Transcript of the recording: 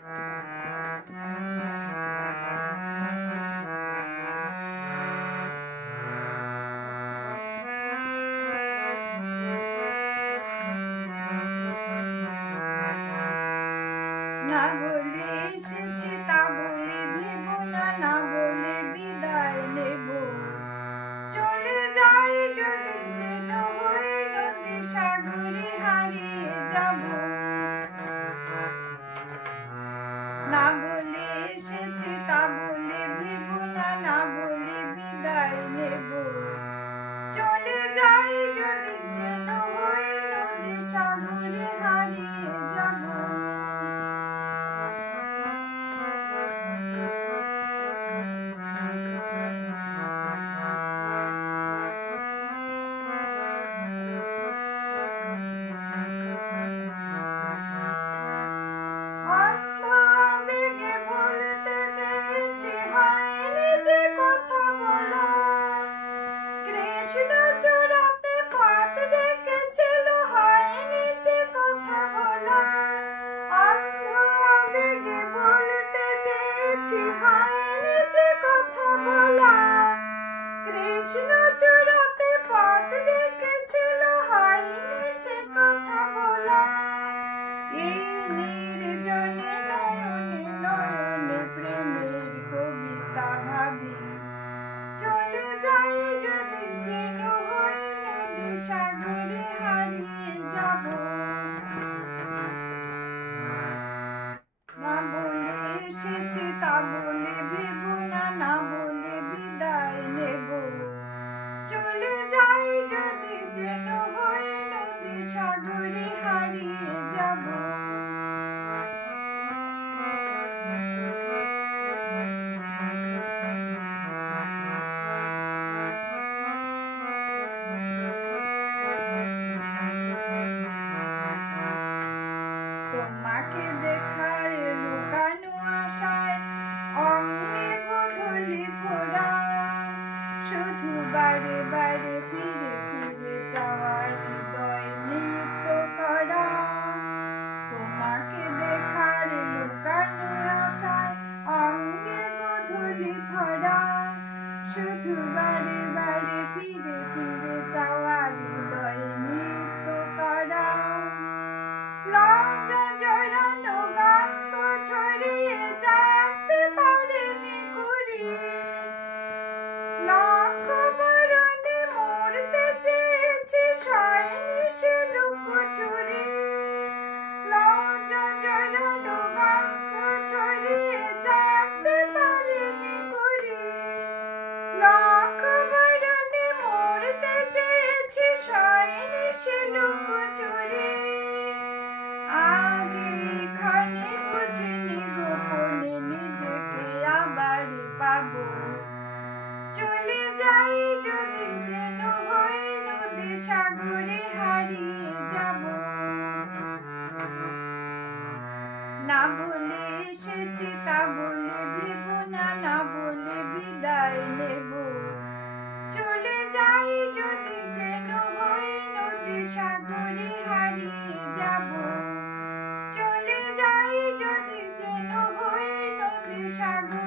না বলে এসেছি তা বলে ভেব না, না বলে বিদায় নেব। চলে যাই যদি যেন হয়ে নদী সাগরে হারিয়ে যাব। না বলে এসেছি তা বলে ভেব না, না বলে বিদায় নেব। চলে যাই যদি যেন হয়ে নদী সাগরে হারিয়ে যাব। কৃষ্ণ চূড়াতে পথ রেখেছিল, হয়নি সে কথা বলা। অন্ধ আবেগে বলতে চেয়েছি, হয়নি যে কথা বলা। কৃষ্ণ চূড়াতে পথ রেখেছিল, হয়নি সে কথা বলা। এই নির্জনে নয়নে নয়নে প্রেমের কবিতা ভাবি। চলে যাই যদি যেন হয়ে নদী সাগরে হারিয়ে যাব। না বলে এসেছি তা বলে ভেব না, না বলে বিদায় নেব। চলে যাই যদি যেন হয়ে নদী সাগরে হারিয়ে যাব। তোমাকে দেখার লুকানো আশায় অঙ্গে গোধূলি ফোড়া। শুধু বারে বারে ফিরে ফিরে যাওয়ার হৃদয় নৃত্য করা। তোমাকে দেখার লুকানো আশায় অঙ্গে গোধূলি ফোড়া। শুধু বারে বারে ফিরে ফিরে যাওয়ার হৃদয় নৃত্য করা। লজ্জা জড়ানো গন্ধ ছড়িয়ে যাতে পারেনি ঘুরি। লক্ষ বরণে মরতে চেয়েছি, সয়নি সে লুকোচুরি। লজ্জা জড়ানো গন্ধ ছড়িয়ে যাতে পারেনি ঘুরি। লক্ষ বরণে মরতে চেয়েছি, সয়নি সে লুকোচুরি। আজ এখানে বুঝিনি গোপনে নিজেকে আবার পাবো। চলে যাই যদি যেন হয়ে নদী সাগরে হারিয়ে যাব। না বলে এসেছি তা বলে ভেব না, না বলে বিদায় নেব। চলে যাই যদি যেন হয়ে নদী সাগরে হারিয়ে যাব। চলে যাই যদি যেন হয়ে নদী সাগরে